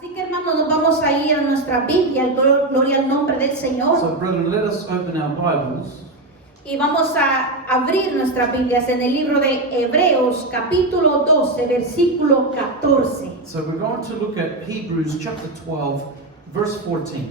Así que hermanos, nos vamos a ir a nuestra Biblia, gloria al nombre del Señor. So, brethren, let us open our Bibles Y vamos a abrir nuestras Biblias en el libro de Hebreos, capítulo 12, versículo 14. So we're going to look at Hebrews chapter 12, verse 14.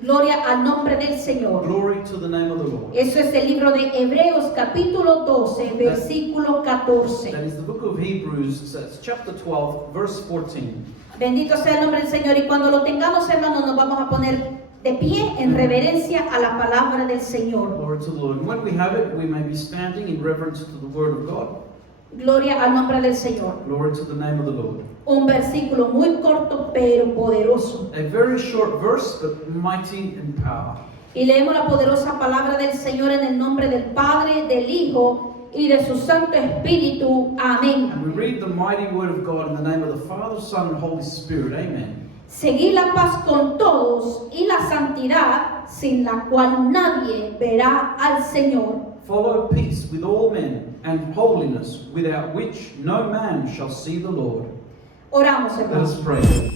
Gloria al nombre del Señor. Glory to the name of the Lord. Eso es el libro de Hebreos, capítulo 12, versículo 14. That is the book of Hebrews, so it's chapter 12, verse 14. Bendito sea el nombre del Señor. Y cuando lo tengamos, hermanos, nos vamos a poner de pie en reverencia a la palabra del Señor. Glory to the Lord. And when we have it, we may be standing in reverence to the word of God. Gloria al nombre del Señor. Glory to the name of the Lord. Un versículo muy corto pero poderoso. A very short verse, but mighty in power. Y leemos la poderosa palabra del Señor en el nombre del Padre, del Hijo y de su Santo Espíritu. Amén. And we read the mighty word of God in the name of the Father, Son, and Holy Spirit. Amen. Seguid la paz con todos y la santidad, sin la cual nadie verá al Señor. Follow peace with all men and holiness, without which no man shall see the Lord. Oramos, Let hermanos. us pray.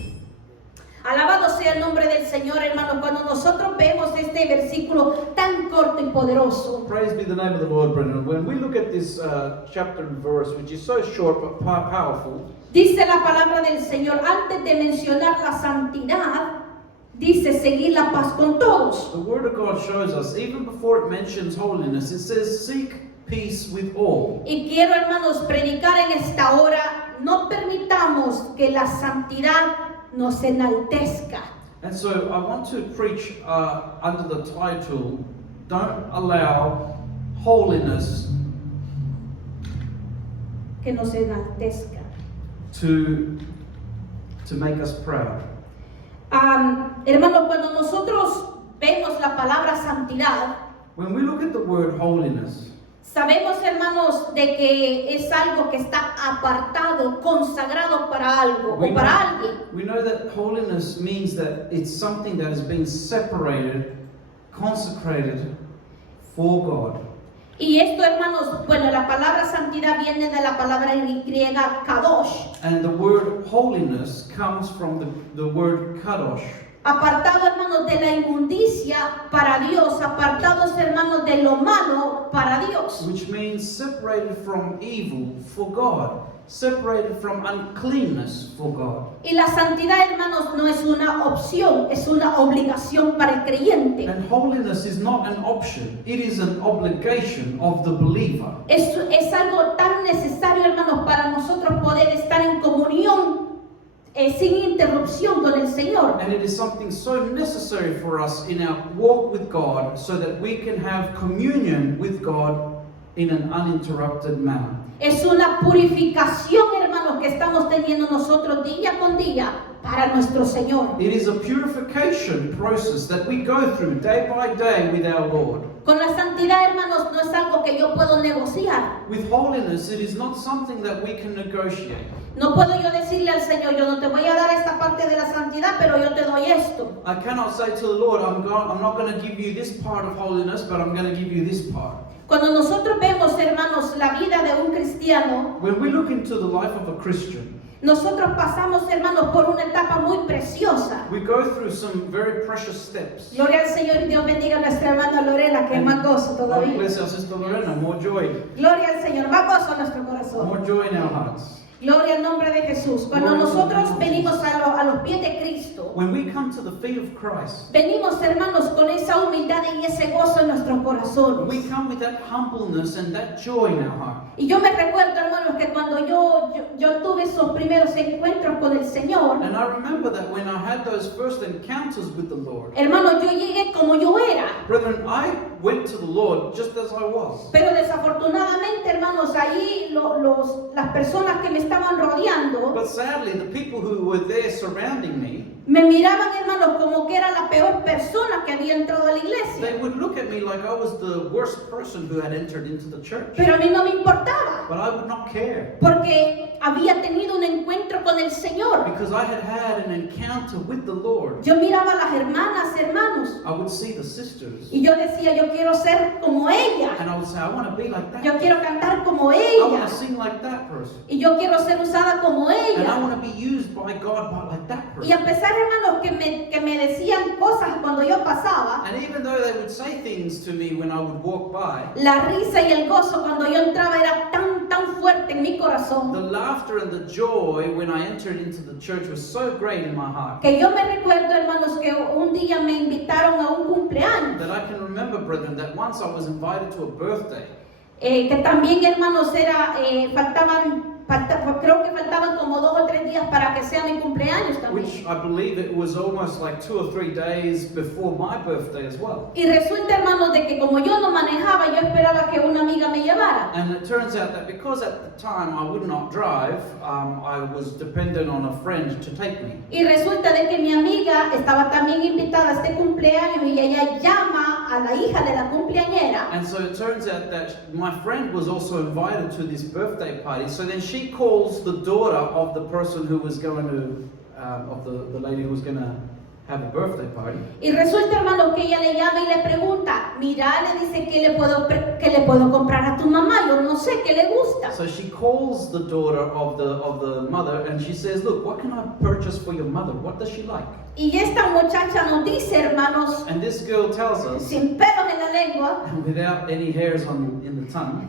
Alabado sea el nombre del Señor, hermanos. Cuando nosotros vemos este versículo tan corto y poderoso, Praise be the name of the Lord, brethren. When we look at this chapter and verse, which is so short but powerful, dice la palabra del Señor, antes de mencionar la santidad, dice seguir la paz con todos. the Word of God shows us, even before it mentions holiness, it says, seek peace with all. Y quiero, hermanos, predicar en esta hora, no permitamos que la santidad nos enaltezca. And so I want to preach under the title, Don't Allow Holiness Que nos enaltezca. to make us proud. Hermanos, cuando nosotros vemos la palabra santidad, When we look at the word holiness, sabemos, hermanos, de que es algo que está apartado, consagrado para algo o para alguien. we know that holiness means that it's something that has been separated, consecrated for God. Y esto, hermanos, bueno, la palabra santidad viene de la palabra griega kadosh. And the word holiness comes from the word kadosh, Apartado, hermanos, de la inmundicia para Dios, apartados, hermanos, de lo malo para Dios. which means separated from evil for God, separated from uncleanness for God. Y la santidad, hermanos, no es una opción, es una obligación para el creyente. And holiness is not an option, it is an obligation of the believer. Es algo tan necesario, hermanos, para nosotros poder estar en comunión sin interrupción con el Señor. And it is something so necessary for us in our walk with God so that we can have communion with God in an uninterrupted manner. Es una purificación, hermanos, que estamos teniendo nosotros día con día para nuestro Señor. It is a purification process that we go through day by day with our Lord. Con la santidad, hermanos, no es algo que yo puedo negociar. With holiness, it is not something that we can negotiate. No puedo yo decirle al Señor, yo no te voy a dar esta parte de la santidad, pero yo te doy esto. I cannot say to the Lord, I'm not going to give you this part of holiness, but I'm going to give you this part. Cuando nosotros vemos, hermanos, la vida de un cristiano, When we look into the life of a Christian, nosotros pasamos, hermanos, por una etapa muy preciosa. we go through some very precious steps. Gloria al Señor y Dios bendiga a nuestra hermana Lorena, que es más gozo God todavía. bless our sister Lorena, more joy. Gloria al Señor, más gozo a nuestro corazón. More joy in our hearts. Gloria al nombre de Jesús. Cuando nosotros venimos a los pies de Cristo, When we come to the feet of Christ, venimos, hermanos, con esa humildad y ese gozo en nuestros corazones. we come with that humbleness and that joy in our heart. Y yo me recuerdo, hermanos, que cuando yo tuve esos primeros encuentros con el Señor, And I remember that when I had those first encounters with the Lord, hermanos, yo llegué como yo era. brethren, I went to the Lord just as I was. Pero desafortunadamente, hermanos, ahí las personas que me estaban rodeando But sadly, the people who were there surrounding me, me miraban, hermanos, como que era la peor persona que había entrado a la iglesia. they would look at me like I was the worst person who had entered into the church. Pero a mí no me importaba, But I would not care, porque había tenido un encuentro con el Señor. because I had had an encounter with the Lord. Yo miraba a las hermanas, hermanos, I would see the sisters, y yo decía, yo quiero ser como ella. And I would say, I want to be like that. Yo quiero cantar como I ella. want to sing like that person. Y yo quiero ser usada como And I ella. want to be used by God like that Y a person. pesar, hermanos, que me decían cosas cuando yo pasaba, And even though they would say things to me when I would walk by, la risa y el gozo cuando yo entraba era tan fuerte en mi the corazón, laughter and the joy when I entered into the church was so great in my heart que yo me recuerdo, hermanos, que un día me invitaron a un cumpleaños. that I can remember, brethren, that once I was invited to a birthday, Que también, hermanos, creo que faltaban como 2 o 3 días para que sea mi cumpleaños which también. I believe it was almost like 2 or 3 days before my birthday as well. Y resulta, hermanos, de que como yo no manejaba, yo esperaba que una amiga me llevara. And it turns out that because at the time I would not drive, I was dependent on a friend to take me. Y resulta de que mi amiga estaba también invitada a este cumpleaños y ella llama a la hija de la cumpleañera. And so it turns out that my friend was also invited to this birthday party. So then she calls the daughter of the person who was going to, of the lady who was going to have a birthday party. Y resulta, hermanos, que ella le llama y le pregunta, mira, le dice, ¿qué le puedo comprar a tu mamá? Yo no sé, ¿qué le gusta? So she calls the daughter of the mother and she says, look, what can I purchase for your mother? What does she like? Y esta muchacha nos dice, hermanos, And this girl tells us, sin pelos en la lengua, and without any hairs in the tongue,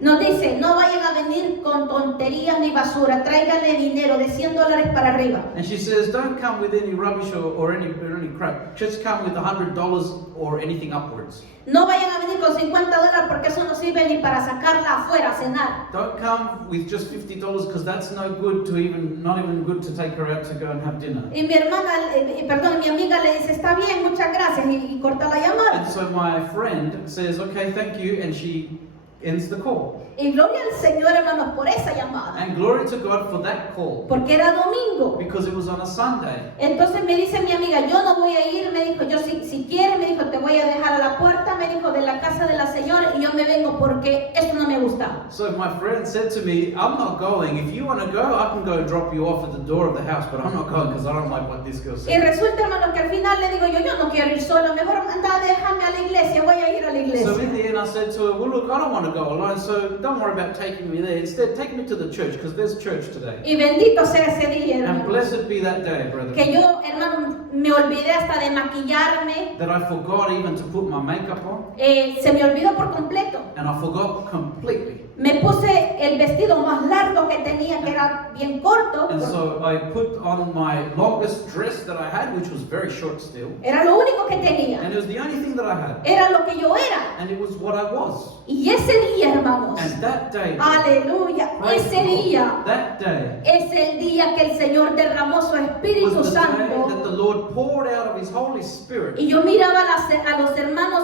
nos dice, no vayan a venir con tonterías ni basura, tráiganle dinero de $100 para arriba. and she says, don't come with any rubbish or any crap. Just come with $100 or anything upwards. No vayan a venir con $50 porque eso no sirve ni para sacarla afuera a cenar. Don't come with just $50 because that's no good to not even good to take her out to go and have dinner. Y mi mi amiga le dice, está bien, muchas gracias, y corta la llamada. And so my friend says, okay, thank you, and she ends the call. Y gloria al Señor, hermanos, por esa llamada. And glory to God for that call, Porque era domingo. because it was on a Sunday. Entonces me dice mi amiga, yo no voy a ir, me dijo, yo si quieres, me dijo, te voy a dejar a la puerta, me dijo, de la casa de la señora, y yo me vengo porque eso no me gusta. So my friend said to me, I'm not going. If you want to go, I can go and drop you off at the door of the house, but I'm not going because I don't like what this girl Y said. resulta, hermanos, que al final le digo yo no quiero ir solo, mejor anda, déjame a la iglesia, voy a ir a la iglesia. So in the end I said to her, well look, I don't want to go alone, so don't worry about taking me there. Instead, take me to the church because there's church today. Y bendito sea ese día, And hermano. blessed be that day, brother, Que yo, hermano, me olvidé hasta de maquillarme. that I forgot even to put my makeup on, Se me olvidó por completo. and I forgot completely. Me puse el vestido más largo que tenía, que era bien corto. And so I put on my longest dress that I had, which was very short still, Era lo único que tenía. and it was the only thing that I had, Era lo que yo era. and it was what I was. Y ese día, hermanos, And that day, aleluya, praise ese the Lord, día that day es el día que el Señor derramó su Espíritu was the day that Santo. the Lord poured out of His Holy Spirit. Y yo miraba a los hermanos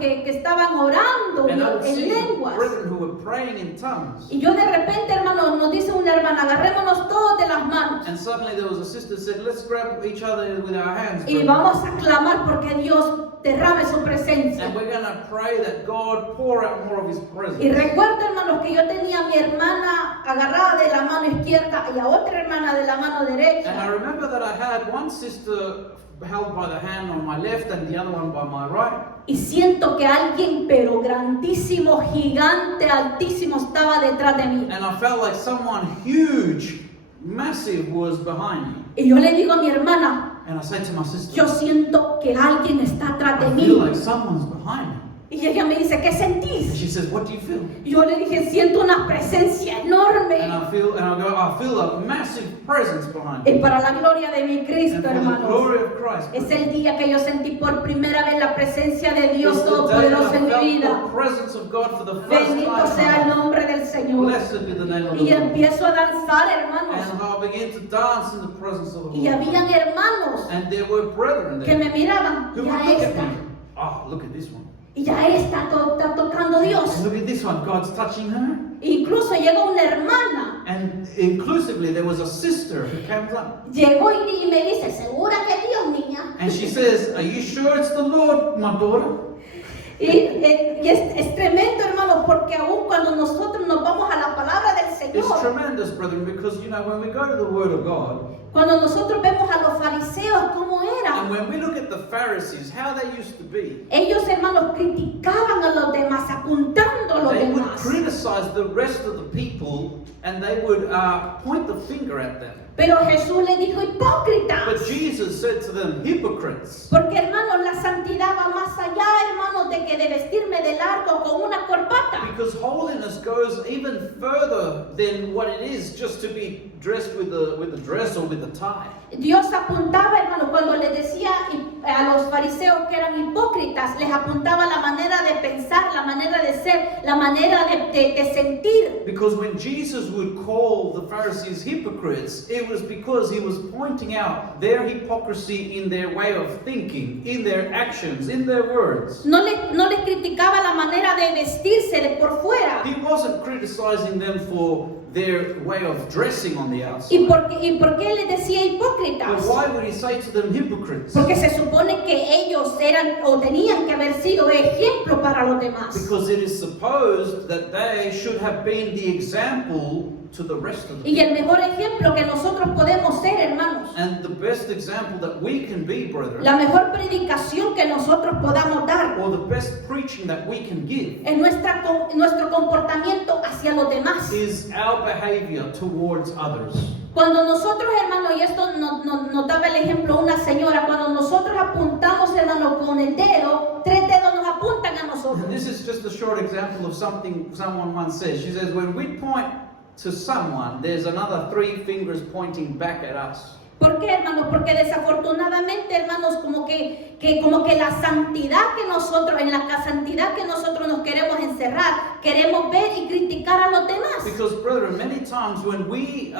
que estaban orando And I would en see lenguas. brethren who were praying in tongues. Y yo de repente, hermano, nos dice una hermana, agarrémonos todos de las manos And suddenly there was a sister who said, let's grab each other with our hands, y brethren, vamos a clamar porque Dios derrame su presencia. and we're going to pray that God pour out more of His Y presence. recuerdo, hermanos, que yo tenía a mi hermana agarrada de la mano izquierda y a otra hermana de la mano And I derecha. remember that I had one sister held by the hand on my left and the other one by my right. Y siento que alguien, pero grandísimo, gigante, altísimo, estaba detrás de mí. And I felt like someone huge, massive was behind me. Y yo le digo a mi hermana, And I said to my sister, yo siento que alguien está atrás de I feel like mí. someone's behind me. Y ella me dice, ¿qué And sentís? she says, what do you feel? Y yo le dije, siento una presencia enorme. And I feel a massive presence behind me. Y para la gloria de mi And Cristo, for the hermanos, glory of Christ. es el día que yo sentí por primera vez la presencia de Dios It's the day that Todopoderoso I en mi felt vida. the presence of God for the first Bendito sea el time. nombre del Señor. Blessed be the name of the Y Lord. empiezo a danzar, hermanos. And I began to dance in the presence of the Y Lord. habían hermanos And there were brethren que there me miraban. who Ya would look at está. me. Oh, look at this one. Y ya está tocando Dios. Look at this one. God's touching her. Incluso llegó una hermana. And inclusively, there was a sister who comes up. Llegó y me dice, ¿segura que Dios, niña? And she says, are you sure it's the Lord, my daughter? Y es tremendo, hermano, porque aún cuando nosotros nos vamos a la palabra del It's Señor, tremendous, brethren, because, when we go to the Word of God, cuando nosotros vemos a los fariseos cómo and eran, when we look at the Pharisees, how they used to be. Ellos, hermanos, criticaban a los demás, apuntando a los They would demás. criticize the rest of the people and they would point the finger at them. Pero Jesús le dijo, hipócritas. But Jesus said to them, hypocrites. Porque, hermanos, la santidad va más allá, hermanos, de que de vestirme de largo con una corbata. Because holiness goes even further than what it is just to be dressed with a dress or with a tie. Dios apuntaba, hermano, cuando les decía a los fariseos que eran hipócritas, les apuntaba la manera de pensar, la manera de ser, la manera de sentir. Because when Jesus would call the Pharisees hypocrites, it was because he was pointing out their hypocrisy in their way of thinking, in their actions, in their words. No les criticaba la manera de vestirse de por fuera. He wasn't criticizing them for their way of dressing on the outside. ¿Y por qué les decía hipócritas? But why would he say to them hypocrites? Porque se supone que ellos eran o tenían que haber sido ejemplo para los demás. Because it is supposed that they should have been the example to the rest of the Y people. el mejor ejemplo que nosotros podemos ser, hermanos, And the best example that we can be, brethren, la mejor predicación que nosotros podamos dar or the best preaching that we can give, es nuestro comportamiento hacia los demás. is our behavior towards others. Cuando nosotros, hermano, y esto nos daba el ejemplo una señora, cuando nosotros apuntamos, hermano, con el dedo, 3 dedos nos apuntan a nosotros. And this is just a short example of something someone once said. She says, when we point to someone, there's another 3 fingers pointing back at us. ¿Por qué, hermanos? Porque desafortunadamente, hermanos, como que la santidad que nosotros, en la santidad que nosotros nos queremos encerrar, queremos ver y criticar a los demás. Because, brethren, many times when we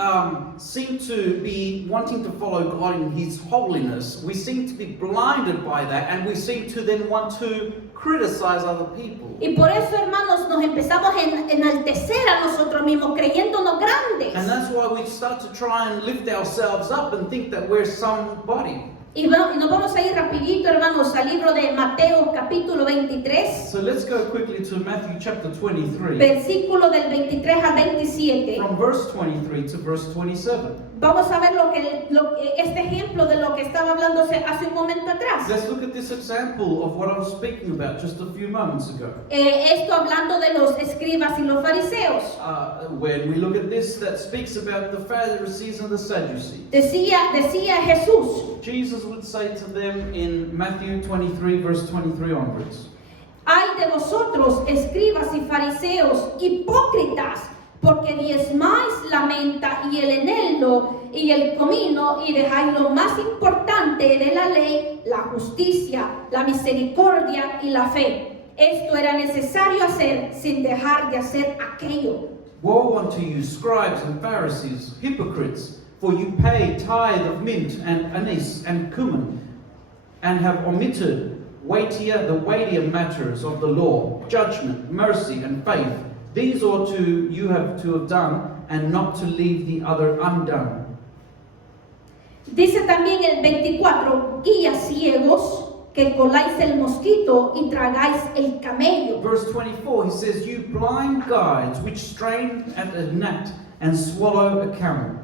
seem to be wanting to follow God in His holiness, we seem to be blinded by that, and we seem to then want to criticize other people. Y por eso, hermanos, nos empezamos a enaltecer a nosotros mismos, creyéndonos grandes. And that's why we start to try and lift ourselves up and think that we're somebody. Y nos vamos a ir rapidito, hermanos, al libro de Mateo capítulo 23, So let's go quickly to Matthew chapter 23, versículo del 23 al 27. from verse 23 to verse 27. Vamos a ver este ejemplo de lo que estaba hablándose hace un momento atrás. Let's look at this example of what I was speaking about just a few moments ago. Esto hablando de los escribas y los fariseos. When we look at this, that speaks about the Pharisees and the Sadducees. Decía Jesús, Jesus would say to them in Matthew 23, verse 23 onwards, ay de vosotros, escribas y fariseos, hipócritas, porque diezmáis la menta y el eneldo y el comino y dejáis lo más importante de la ley, la justicia, la misericordia y la fe. Esto era necesario hacer sin dejar de hacer aquello. Woe unto you, scribes and Pharisees, hypocrites! For you pay tithe of mint and anise and cumin, and have omitted the weightier matters of the law, judgment, mercy, and faith. These ought you have done, and not to leave the other undone. Dice también el 24, guías ciegos, que coláis el mosquito y tragáis el camello. Verse 24, he says, you blind guides, which strain at a gnat and swallow a camel.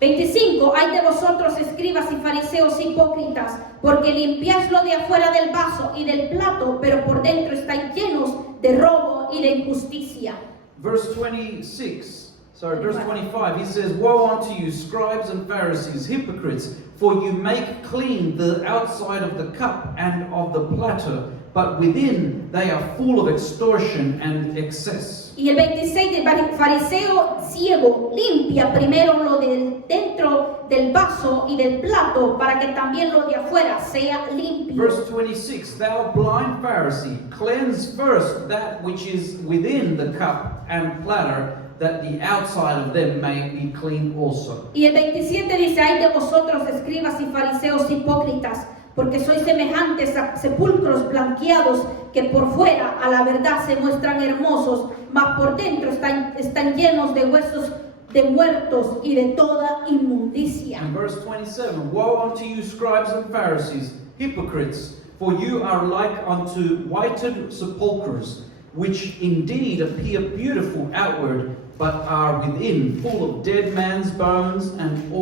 25, hay de vosotros escribas y fariseos hipócritas, porque limpiáis lo de afuera del vaso y del plato, pero por dentro estáis llenos de robo y de injusticia. Verse 25, he says, woe unto you, scribes and Pharisees, hypocrites, for you make clean the outside of the cup and of the platter, but within they are full of extortion and excess. Y el 26 de fariseo ciego, limpia primero lo de dentro del vaso y del plato, para que también lo de afuera sea limpio. Verse 26, thou blind Pharisee, cleanse first that which is within the cup and platter, that the outside of them may be clean also. Y el 27 dice, ay de vosotros, escribas y fariseos hipócritas, porque sois semejantes a sepulcros blanqueados, que por fuera a la verdad se muestran hermosos, mas por dentro están llenos de huesos de muertos y de toda inmundicia. And verse 27, woe unto you, scribes and Pharisees, hypocrites, for you are like unto whited sepulchres, which indeed appear beautiful outward, but are within full of dead man's bones and of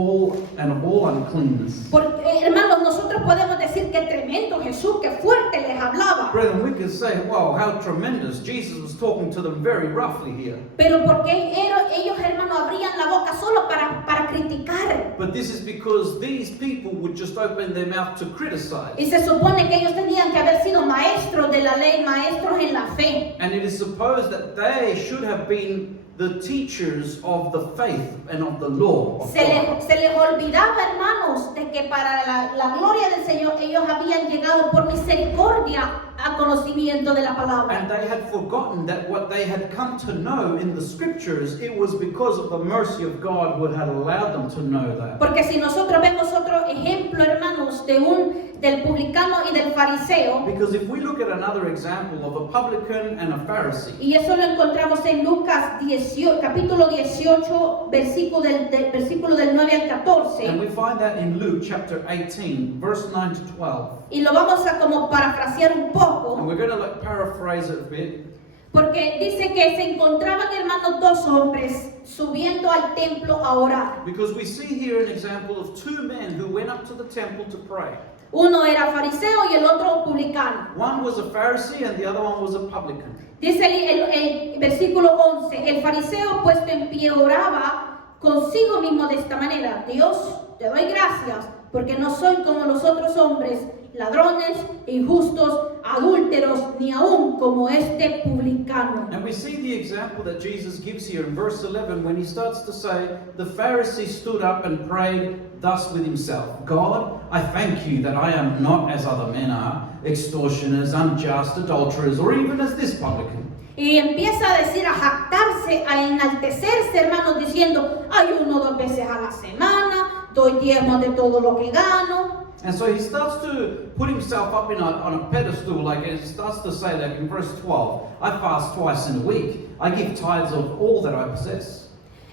all uncleanness. Porque, hermanos, nosotros podemos decir que tremendo tremendo Jesús, qué fuerte les hablaba. Brethren, we could say, wow, how tremendous. Jesus was talking to them very roughly here. Pero porque ellos, hermanos, abrían la boca solo para criticar. But this is because these people would just open their mouth to criticize. Y se supone que ellos tenían que haber sido maestros de la ley, maestros en la fe. And it is supposed that they should have been the teachers of the faith and of the law of Se God. les olvidaba, hermanos, de que para la gloria del Señor ellos habían llegado por misericordia al conocimiento de la palabra. And they had forgotten that what they had come to know in the scriptures, it was because of the mercy of God who had allowed them to know that. Porque si nosotros vemos otro ejemplo, hermanos, del publicano y del fariseo, Because if we look at another example of a publican and a Pharisee, y eso lo encontramos en Lucas 18, capítulo 18, versículo del 9 al 14, and we find that in Luke chapter 18, verse 9 to 12. y lo vamos a como parafrasear un And poco, we're going to paraphrase it a bit. porque dice que se encontraban, hermanos, dos hombres subiendo al templo a orar. Because we see here an example of two men who went up to the temple to pray. Uno era fariseo y el otro publicano. One was a Pharisee and the other one was a publican. Dice el versículo 11, el fariseo puesto en pie oraba consigo mismo de esta manera: Dios, te doy gracias porque no soy como los otros hombres, ladrones, injustos, adúlteros, ni aún como este publicano. And we see the example that Jesus gives here in verse 11 when he starts to say, the Pharisee stood up and prayed thus with himself: God, I thank you that I am not as other men are, extortioners, unjust, adulterers, or even as this publican. Y empieza a decir, a jactarse, a enaltecerse, hermanos, diciendo: ayuno 2 veces a la semana, doy diezmos de todo lo que gano. And so he starts to put himself up on a pedestal, like it starts to say, like in verse 12, I fast twice in a week, I give tithes of all that I possess.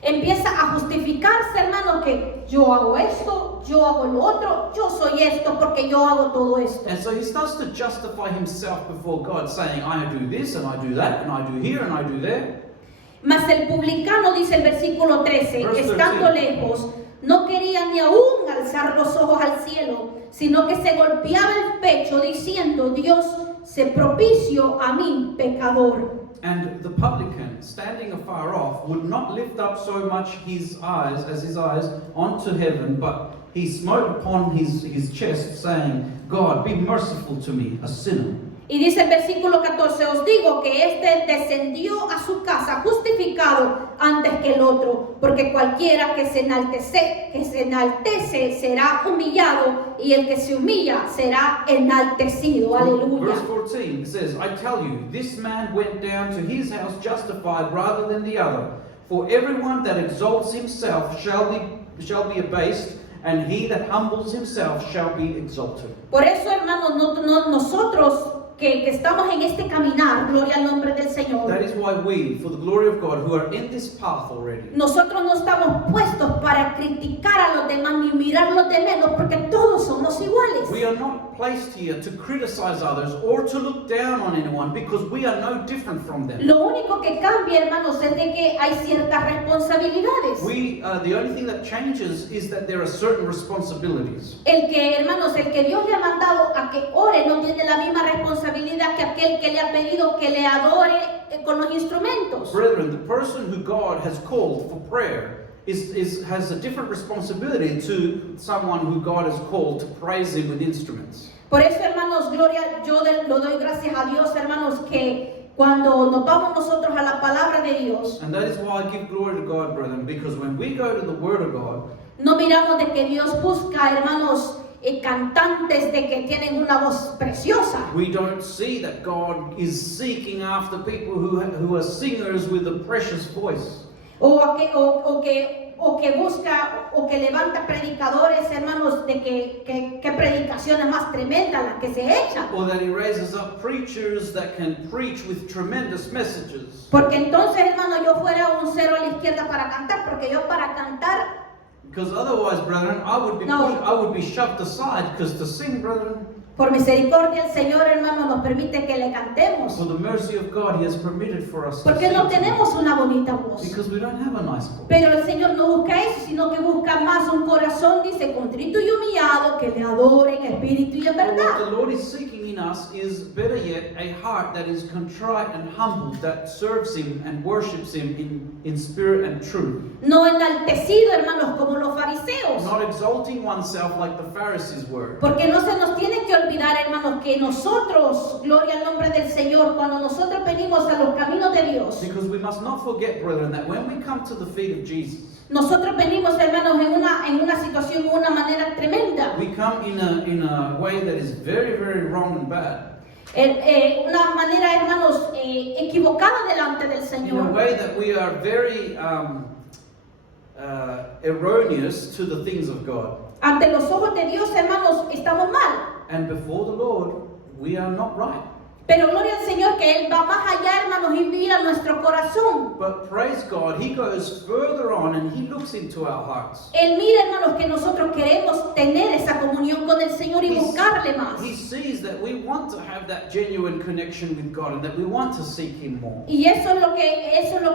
Empieza a justificarse, hermanos, que yo hago esto, yo hago lo otro, yo soy esto porque yo hago todo esto. And so he starts to justify himself before God, saying, I do this and I do that and I do here and I do there. Mas el publicano, dice el versículo 13, Verse estando 13. lejos, no quería ni aún alzar los ojos al cielo, sino que se golpeaba el pecho diciendo: Dios, sé propicio a mí, pecador. And the publican, standing afar off, would not lift up so much his eyes onto heaven, but he smote upon his chest, saying, God, be merciful to me, a sinner. Y dice el versículo 14, os digo que éste descendió a su casa justificado antes que el otro, porque cualquiera que se enaltece será humillado, y el que se humilla será enaltecido. Aleluya. Verse 14 it says, I tell you, this man went down to his house justified rather than the other. For everyone that exalts himself shall be abased, and he that humbles himself shall be exalted. Por eso, hermanos, nosotros que estamos en este caminar, gloria al nombre del Señor, That is why we, for the glory of God, who are in this path already, nosotros no estamos puestos para criticar a los demás ni mirarlos de menos, porque todos somos iguales. we are not placed here to criticize others or to look down on anyone, because we are no different from them. Lo único que cambia, hermanos, es de que hay ciertas responsabilidades. The only thing that changes is that there are certain responsibilities. El que Dios le ha mandado a que ore no tiene la misma responsabilidad que aquel que le ha pedido que le adore con los instrumentos. Brethren, the person who God has called for prayer has a different responsibility to someone who God has called to praise Him with instruments. Por eso, hermanos, lo doy gracias a Dios, hermanos, que cuando nos vamos nosotros a la palabra de Dios, And that is why I give glory to God, brethren, because when we go to the Word of God, no miramos de que Dios busca, hermanos, cantantes de que tienen una voz preciosa. we don't see that God is seeking after people who are singers with a precious voice. O que busca o que levanta predicadores, hermanos, de que predicaciones más tremendas las que se echan. Or that He raises up preachers that can preach with tremendous messages. Porque entonces, hermano, yo fuera un cero a la izquierda para cantar, porque yo para cantar Because otherwise, brethren, I would be No. I would be shoved aside. Because to sing, brethren, Por misericordia el Señor, hermano, nos permite que le cantemos. for the mercy of God, He has permitted for us to Porque sing no to Him. tenemos una bonita voz. Because we don't have a nice voice. Pero el Señor no busca eso, sino que busca más un corazón, dice, contrito y humillado, que le adore en espíritu y en What verdad. the Lord is seeking in us is, better yet, a heart that is contrite and humble, that serves Him and worships Him in spirit and truth. No enaltecido, hermanos, como los fariseos. Not exalting oneself like the Pharisees were. Porque no se nos tiene que olvidar, hermanos, que nosotros, gloria al nombre del Señor, cuando nosotros venimos a los caminos de Dios, Because we must not forget, brethren, that when we come to the feet of Jesus, nosotros venimos, hermanos, en una situación, en una manera tremenda. we come in a way that is very, very wrong and bad. Una manera, hermanos, equivocada delante del In a Señor. way that we are very erroneous to the things of God. Ante los ojos de Dios, hermanos, estamos mal. And before the Lord, we are not right. Pero gloria al Señor que Él va más allá, hermanos, y mira nuestro corazón. But praise God, He goes further on and He looks into our hearts. Él mira, hermanos, que nosotros queremos tener esa comunión con el Señor y He- buscarle más. He sees that we want to have that genuine connection with God and that we want to seek Him more. Y eso es lo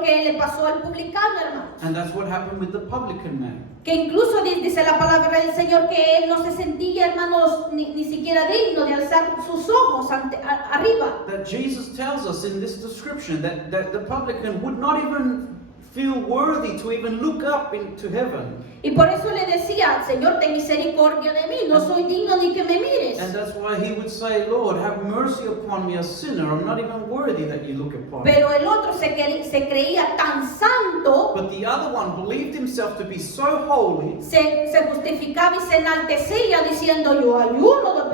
que le pasó al publicano, hermanos. And that's what happened with the publican man. Que incluso dice la palabra del Señor que él no se sentía, hermanos, ni siquiera digno de alzar sus ojos arriba. That Jesus tells us in this description that the publican would not even feel worthy to even look up into heaven. Y por eso le decía, Señor, ten misericordia de mí, no soy digno ni que me mires. And that's why he would say, Lord, have mercy upon me, a sinner. I'm not even worthy that you look upon me. Pero el otro se creía tan santo, But the other one believed himself to be so holy se justificaba y se enaltecía diciendo, yo ayuno 2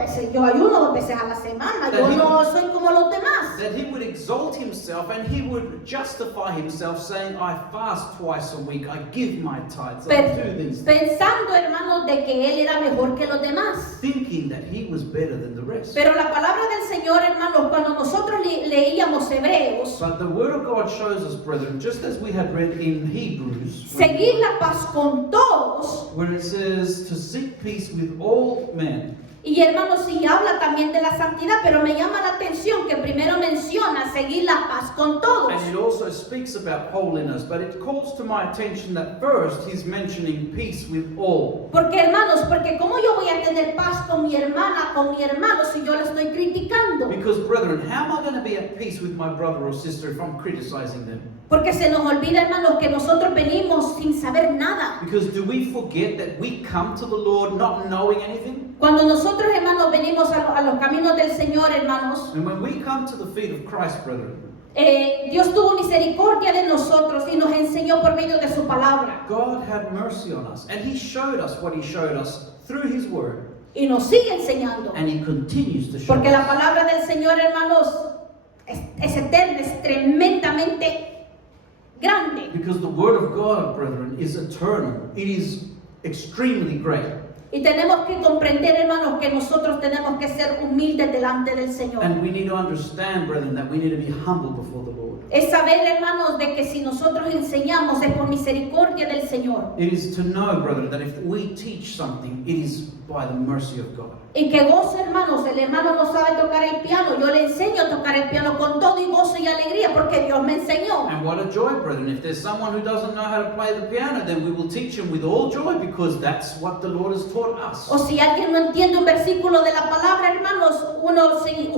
veces a la semana, yo no soy como los demás. that he would exalt himself and he would justify himself saying, I fast twice a week, I give my tithes, I do these things. Pensando, hermanos, de que él era mejor que los demás. Thinking that he was better than the rest. Pero la palabra del Señor, hermanos, cuando nosotros leíamos Hebreos, But the word of God shows us, brethren, just as we had read in Hebrews, seguir la paz con todos. where it says to seek peace with all men. Y hermanos, sí habla también de la santidad, pero me llama la atención que primero menciona seguir la paz con todos. And it also speaks about holiness, but it calls to my attention that first he's mentioning peace with all. Porque hermanos, porque ¿cómo yo voy a tener paz con mi hermana, con mi hermano, si yo la estoy criticando? Because, brethren, how am I going to be at peace with my brother or sister if I'm criticizing them? Porque se nos olvida, hermanos, que nosotros venimos sin saber nada. Because do we forget that we come to the Lord not knowing anything? Cuando nosotros, hermanos, venimos a los caminos del Señor, hermanos, And when we come to the feet of Christ, brethren, Dios tuvo misericordia de nosotros y nos enseñó por medio de su palabra. God had mercy on us. And He showed us what He showed us through His Word. Y nos sigue enseñando. And He continues to show Porque la us. palabra del Señor, hermanos, es eterna, es tremendamente grande. Because the Word of God, brethren, is eternal. It is extremely great. Y tenemos que comprender, hermanos, que nosotros tenemos que ser humildes delante del Señor. And we need to understand, brethren, that we need to be humble before the Lord. Es saber, hermanos, de que si nosotros enseñamos es por misericordia del Señor. It is to know, brethren, that if we teach something, it is by the mercy of God. Y que gozo, hermanos, el hermano no sabe tocar el piano, yo le enseño a tocar el piano con todo y gozo y alegría porque Dios me enseñó. And what a joy, brethren. If there's someone who doesn't know how to play the piano, then we will teach him with all joy because that's what the Lord has taught us. O si alguien no entiende un versículo de la palabra, hermanos,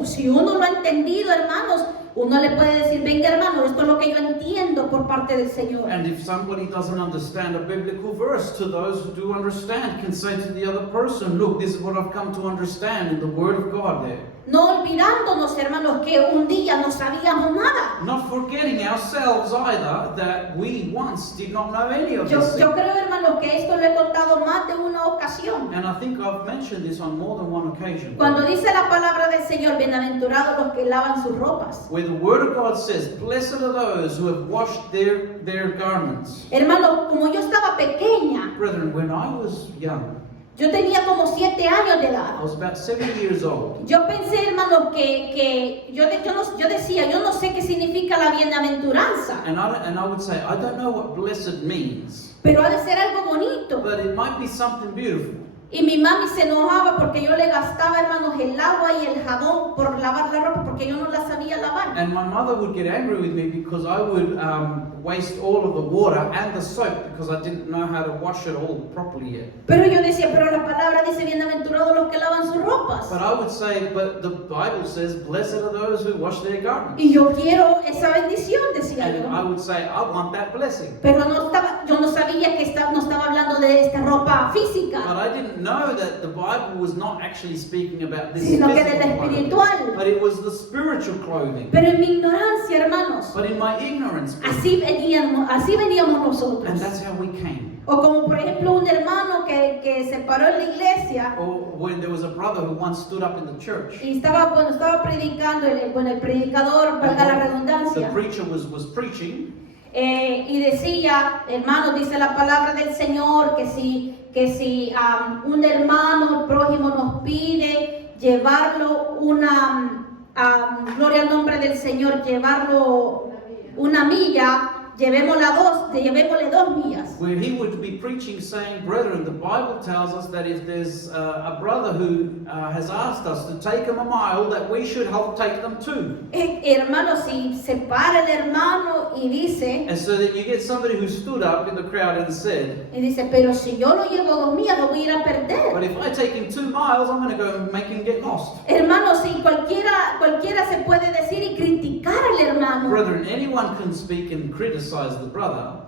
si uno lo ha entendido, hermanos, uno le puede decir, venga hermano, esto es lo que yo entiendo por parte del Señor. And if somebody doesn't understand a biblical verse, to those who do understand can say to the other person, look, this is what I've come to understand in the Word of God there. No olvidándonos, hermanos, que un día no sabíamos nada. Not forgetting ourselves either that we once did not know any of Yo this. creo, hermanos, que esto lo he contado más de una ocasión. And I think I've mentioned this on more than one occasion. Cuando dice la palabra del Señor, bienaventurados los que lavan sus ropas. Where the Word of God says, blessed are those who have washed their garments. Hermanos, como yo estaba pequeña, Brethren, when I was young, yo tenía como 7 años de edad. I was about 7 years old. Yo pensé, hermanos, que yo decía, yo no sé qué significa la bienaventuranza. And I would say, I don't know what blessed means. pero ha de ser algo bonito. but it might be something beautiful. Y mi mami se enojaba porque yo le gastaba, hermanos, el agua y el jabón por lavar la ropa porque yo no la sabía lavar. And my mother would get angry with me because I would waste all of the water and the soap because I didn't know how to wash it all properly yet. Pero yo decía, pero la palabra dice, bienaventurados los que lavan sus ropas. But I would say, but the Bible says, blessed are those who wash their garments. Y yo quiero esa bendición, decía And I yo. would say, I want that blessing. Pero yo no sabía que no estaba hablando de esta ropa But física, I didn't know that the Bible was not actually speaking about this sino que de la physical clothing, espiritual. but it was the spiritual clothing. Pero en mi ignorancia, hermanos, But in my ignorance, así veníamos nosotros. and that's how we came. O como por ejemplo un hermano que se paró en la iglesia Or when there was a brother who once stood up in the church. y estaba predicando, el predicador, valga la The redundancia, preacher was preaching, y decía, hermano, dice la palabra del Señor, que si un hermano, el prójimo nos pide llevarlo gloria al nombre del Señor, llevarlo una milla, llevémosle 2 millas. where he would be preaching saying, brethren, the Bible tells us that if there's a brother who has asked us to take him a mile, that we should help take them 2. Hermano, si se para el hermano y dice, And so that you get somebody who stood up in the crowd and said, pero si yo lo llevo 2 millas, lo voy a ir a perder. but if I take him 2 miles, I'm going to go and make him get lost. Hermano, si cualquiera se puede decir y criticar al hermano, Brethren, anyone can speak and criticize the brother,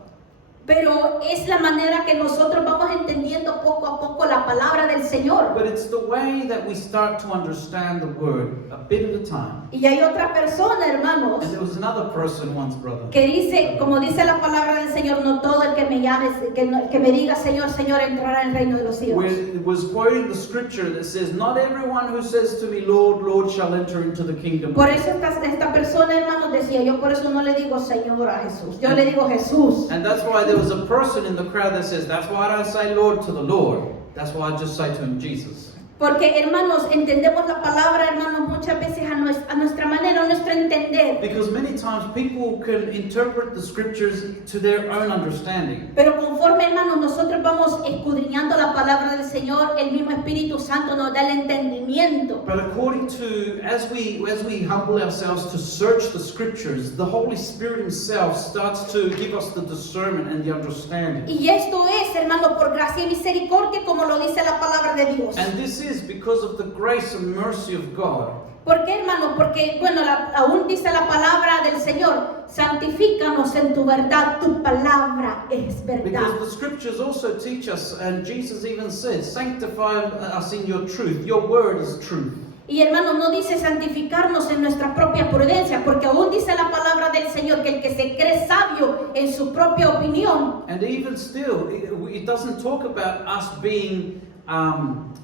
pero es la manera que nosotros vamos entendiendo poco a poco la palabra del Señor. but it's the way that we start to understand the word a bit at a time. Y hay otra persona, hermanos, And there was another person once, brother, que dice, como dice la palabra del Señor, no todo el que me llame, que me diga Señor, Señor, entrará en el reino de los cielos. where it was quoting the scripture that says, not everyone who says to me, Lord, Lord, shall enter into the kingdom. Por eso esta persona, hermanos, decía, yo por eso no le digo Señor a Jesús, yo le digo Jesús. And that's why there was a person in the crowd that says, that's why I don't say Lord to the Lord. That's why I just say to him, Jesus. Porque, hermanos, entendemos la palabra, hermanos, muchas veces a nuestra manera, a nuestro entender. Because many times people can interpret the scriptures to their own understanding. Pero conforme, hermanos, nosotros vamos escudriñando la palabra del Señor, el mismo Espíritu Santo nos da el entendimiento. But according to, as we humble ourselves to search the scriptures, the Holy Spirit Himself starts to give us the discernment and the understanding. Y esto es, hermano, por gracia y misericordia, como lo dice la palabra de Dios. And this is because of the grace and mercy of God. ¿Por qué, hermano? Porque, bueno, aún dice la palabra del Señor, santifícanos en tu verdad, tu palabra es verdad. Because the scriptures also teach us, and Jesus even said, sanctify us in your truth. Your word is truth. Y hermano, no dice santificarnos en nuestra propia prudencia, porque aún dice la palabra del Señor que el que se cree sabio en su propia opinión. And even still, it doesn't talk about us being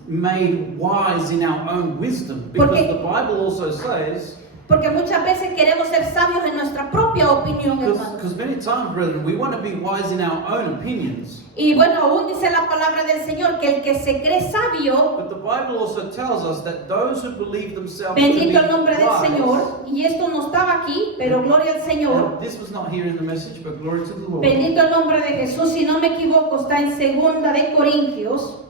made wise in our own wisdom, because the Bible also says, porque muchas veces queremos ser sabios en nuestra propia opinión, hermano. because many times, brethren, we want to be wise in our own opinions. Y bueno, aún dice la palabra del Señor que el que se cree sabio, But the Bible also tells us that those who believe themselves to be bendito el nombre del wise, Señor, y esto no estaba aquí, pero gloria al Señor. this was not here in the message, but glory to the Lord. Bendito el nombre de Jesús, si no me equivoco, está en 2 de Corintios.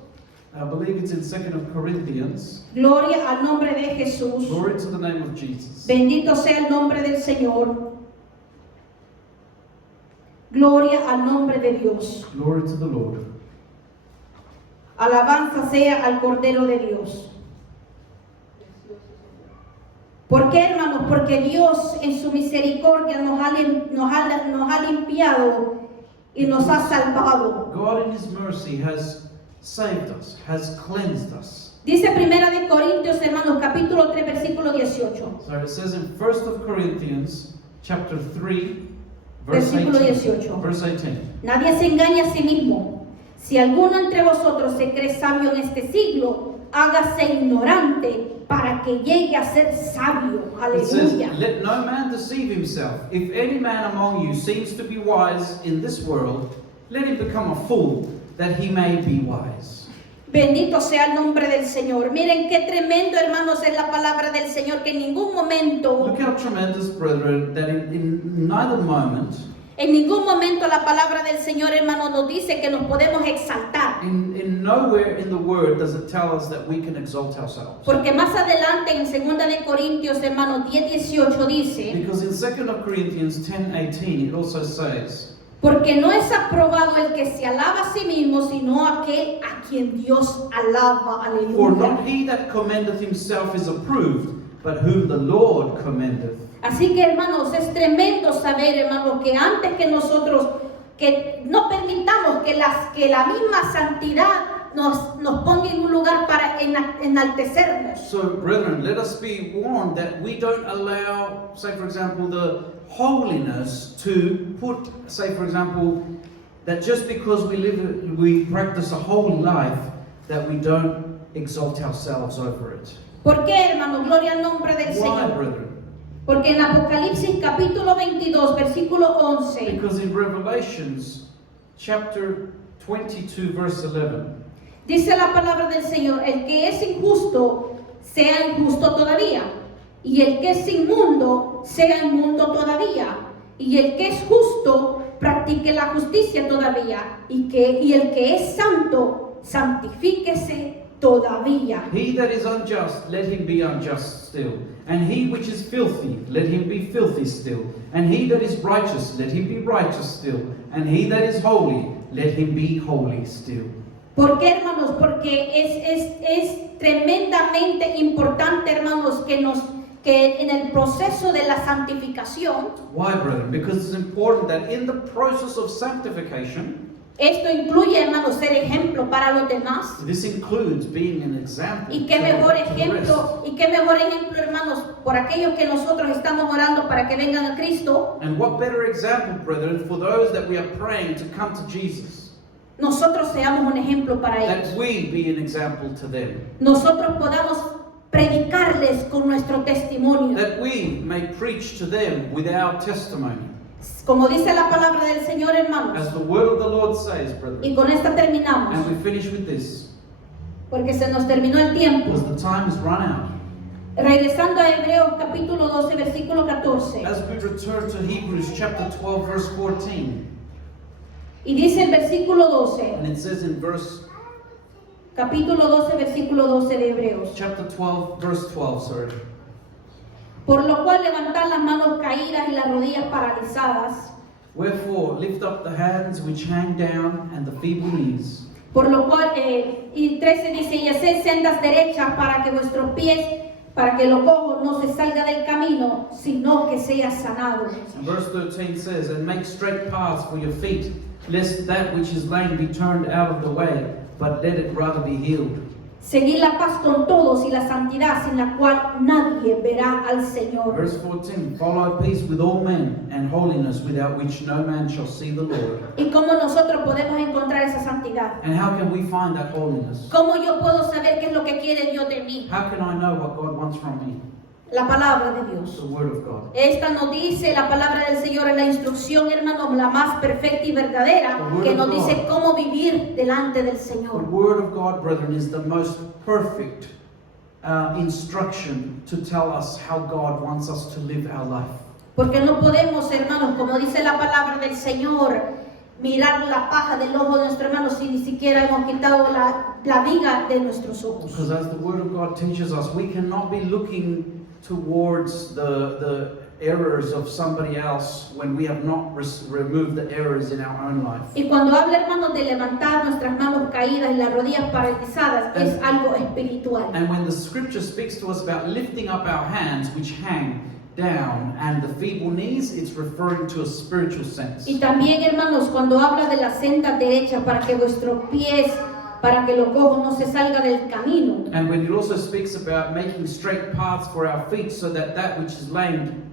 I believe it's in 2 Corinthians. Gloria al nombre de Jesús. Glory to the name of Jesus. Bendito sea el nombre del Señor. Gloria al nombre de Dios. Glory to the Lord. Alabanza sea al Cordero de Dios. ¿Por qué, hermanos? Porque Dios en su misericordia nos ha limpiado y nos ha salvado. God in His mercy has saved us, has cleansed us. Dice 1 de Corintios, hermanos, capítulo 3, versículo 18. So it says in 1 Corinthians chapter 3, verse Versículo 18. 18. Verse 18. Nadie se engaña a sí mismo. Si alguno entre vosotros se cree sabio en este siglo, hágase ignorante para que llegue a ser sabio. It says, Aleluya. let no man deceive himself. If any man among you seems to be wise in this world, let him become a fool, that he may be wise. Bendito sea el nombre del Señor. Miren qué tremendo, hermanos, es la palabra del Señor, que en ningún momento Look how tremendous, brethren, that in neither moment En ningún momento la palabra del Señor, hermano, nos dice que nos podemos exaltar. In nowhere in the Word does it tell us that we can exalt ourselves. Porque más adelante en 2 de Corintios, hermano, 10:18 dice, Because in 2 Corinthians 10:18 it also says, porque no es aprobado el que se alaba a sí mismo, sino aquel a quien Dios alaba. for Aleluya. not he that commendeth himself is approved, but whom the Lord commendeth. Así que, hermanos, es tremendo saber, hermanos, que antes que nosotros, que no permitamos que la misma santidad nos ponga en un lugar para enaltecernos. So, brethren, let us be warned that we don't allow, say for example, the holiness to put, say for example, that just because we practice a holy life, that we don't exalt ourselves over it. ¿Por qué, hermano? Gloria al nombre del Why, Señor. brethren? Porque en Apocalipsis capítulo 22, versículo 11, Because in Revelations chapter 22 verse 11, dice la palabra del Señor, el que es injusto, sea injusto todavía, y el que es inmundo, sea inmundo todavía, y el que es justo, practique la justicia todavía, y el que es santo, santifíquese todavía. he that is unjust, let him be unjust still. And he which is filthy, let him be filthy still. And he that is righteous, let him be righteous still. And he that is holy, let him be holy still. ¿Por qué, hermanos? Porque es tremendamente importante, hermanos, que en el proceso de la santificación, Why, brethren? Because it's important that in the process of sanctification, esto incluye, hermanos, ser ejemplo para los demás. this includes being an example. Y qué to mejor the rest. ejemplo, hermanos, por aquellos que nosotros estamos orando para que vengan a Cristo. And what better example, brethren, for those that we are praying to come to Jesus, Nosotros seamos un ejemplo para ellos. that we be an example to them, Nosotros podamos predicarles con nuestro testimonio. that we may preach to them with our testimony. Como dice la palabra del Señor, hermanos. As the word of the Lord says, brethren. Y con esta terminamos, And we finish with this, porque se nos terminó el tiempo. because the time has run out. Regresando a Hebreos capítulo 12, versículo 14. As we return to Hebrews chapter 12, verse 14, Y dice el versículo 12, and it says in capítulo 12, versículo 12 de Hebreos. chapter 12, verse 12, sorry. Por lo cual levantad las manos caídas y las rodillas paralizadas. Wherefore, lift up the hands which hang down and the feeble knees. Por lo cual, y 13 dice, y haced sendas derechas para que vuestros pies, para que lo cojo no se salga del camino, sino que sea sanado. And verse 13 says, and make straight paths for your feet, lest that which is lame be turned out of the way, but let it rather be healed. Seguid la paz con todos y la santidad sin la cual nadie verá al Señor. Verse 14, follow peace with all men and holiness without which no man shall see the Lord. ¿Y cómo nosotros podemos encontrar esa santidad? And how can we find that holiness? ¿Cómo yo puedo saber qué es lo que quiere Dios de mí? How can I know what God wants from me? La palabra de Dios. The Word of God. Esta nos dice, la palabra del Señor es la instrucción, hermanos, la más perfecta y verdadera, que nos dice cómo vivir delante del The Señor. Word of God, brethren, is the most perfect instruction to tell us how God wants us to live our life. Porque no podemos, hermanos, como dice la palabra del Señor, mirar la paja del ojo de nuestro hermano si ni siquiera hemos quitado la viga de nuestros ojos. Because as the Word of God teaches us, we cannot be looking towards the errors of somebody else when we have not removed the errors in our own life. Y cuando habla, hermanos, de levantar nuestras manos caídas y las rodillas paralizadas, es algo espiritual. And when the Scripture speaks to us about lifting up our hands, which hang down, and the feeble knees, it's referring to a spiritual sense. Y también, hermanos, cuando habla de la senda derecha para que vuestros pies, para que lo cojo no se salga del camino. And when it also speaks about making straight paths for our feet so that that which is lame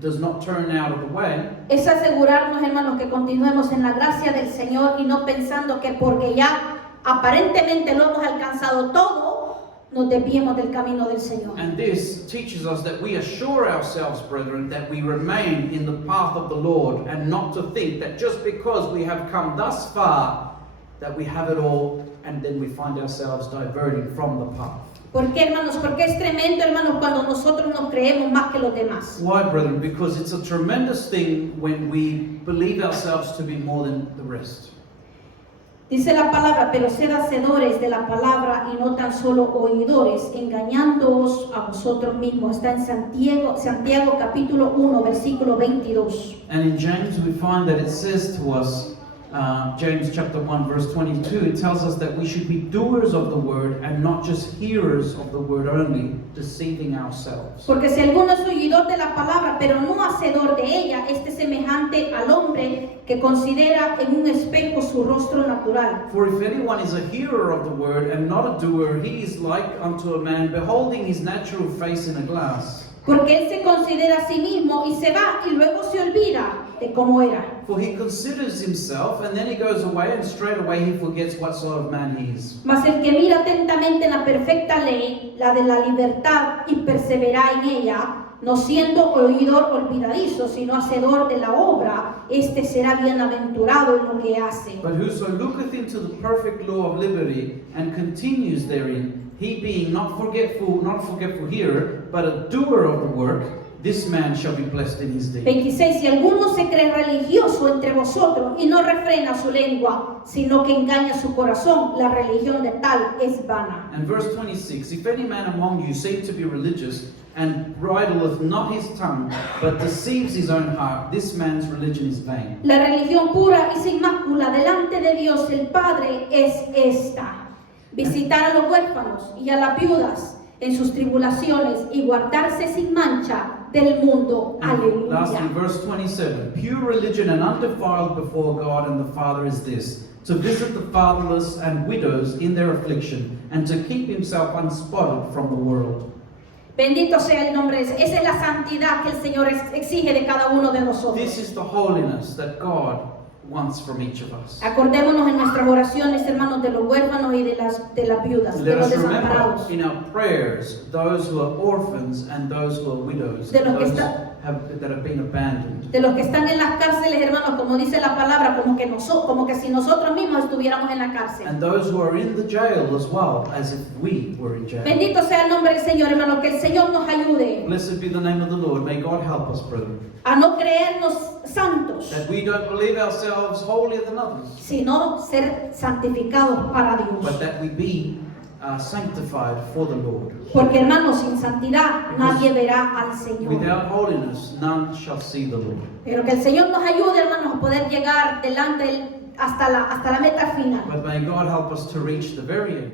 does not turn out of the way, Es asegurarnos, hermanos, que continuemos en la gracia del Señor y no pensando que porque ya aparentemente lo hemos alcanzado todo, nos desviemos del camino del Señor. and this teaches us that we assure ourselves, brethren, that we remain in the path of the Lord, and not to think that just because we have come thus far, that we have it all, and then we find ourselves diverting from the path. ¿Por qué, hermanos? Porque es tremendo, hermanos, cuando nosotros nos creemos más que los demás. Why, brethren? Because it's a tremendous thing when we believe ourselves to be more than the rest. Dice la palabra, pero sed hacedores de la palabra y no tan solo oidores, engañándoos a vosotros mismos. Está en Santiago capítulo 1, versículo 22. And in James we find that it says to us, James chapter 1 verse 22, it tells us that we should be doers of the word and not just hearers of the word only, deceiving ourselves. Porque si alguno es oidor de la palabra, pero no hacedor de ella, este es semejante al hombre que considera en un espejo su rostro natural. For if anyone is a hearer of the word and not a doer, he is like unto a man beholding his natural face in a glass. Porque él se considera a sí mismo y se va y luego se olvida de cómo era. For he considers himself and then he goes away and straight away he forgets what sort of man he is. Mas el que mira atentamente en la perfecta ley, la de la libertad, y persevera en ella, no siendo oidor olvidadizo, sino hacedor de la obra, este será bienaventurado en lo que hace. But whoso looketh into the perfect law of liberty and continues therein, he being not forgetful hearer, but a doer of the work, this man shall be blessed in his deed. 26. Si alguno se cree religioso entre vosotros y no refrena su lengua, sino que engaña su corazón, la religión de tal es vana. And verse 26, if any man among you seem to be religious, and bridleth not his tongue, but deceives his own heart, this man's religion is vain. La religión pura y sin mácula delante de Dios el Padre es esta: visitar a los huérfanos y a las viudas en sus tribulaciones y guardarse sin mancha del mundo. And lastly, Aleluya. verse 27, pure religion and undefiled before God and the Father is this, to visit the fatherless and widows in their affliction, and to keep himself unspotted from the world. Bendito sea el nombre de Jesús. Esa es la santidad que el Señor exige de cada uno de nosotros. This is the holiness that God wants from each of us. Acordémonos en nuestras oraciones, hermanos, de los huérfanos y de las viudas, de Let los us remember desamparados. in our prayers those who are orphans and those who are widows, De los que those está- that have been abandoned. De los que están en las cárceles, hermanos, como dice la palabra, como que si nosotros mismos estuviéramos en la cárcel. And those who are in the jail as well, as if we were in jail. Bendito sea el nombre del Señor, hermanos, que el Señor nos ayude Blessed be the name of the Lord. May God help us, brethren, a no creernos santos, that we don't believe ourselves holier than others, sino ser santificados para but Dios. that we be sanctified for the Lord. Porque, hermanos, sin santidad nadie verá al Señor. Without holiness, none shall see the Lord. Pero que el Señor nos ayude, hermanos, a poder llegar delante de Él hasta la meta final. But may God help us to reach the very end.